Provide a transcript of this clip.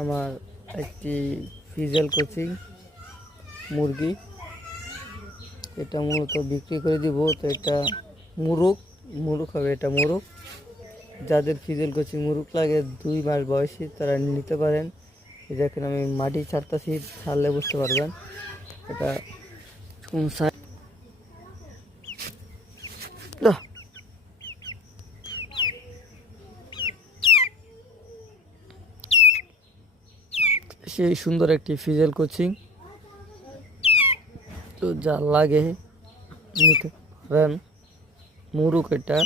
আমার একটি ফিজেল কোচিং মুরগি, এটা মূলত বিক্রি করে দিব। তো এটা মুরুক হবে, এটা মুরুক। যাদের ফিজেল কোচিং মুরুক লাগে 2 মাস বয়সী তারা নিতে পারেন। এই দেখেন আমি মাটি ছাড়তেছি, ছাড়লে বুঝতে পারবেন এটা কোন সাইজ। সেই সুন্দর একটি ফিজেল কোচিং, তো যা লাগে নিতে পারেন। মুরুক এটা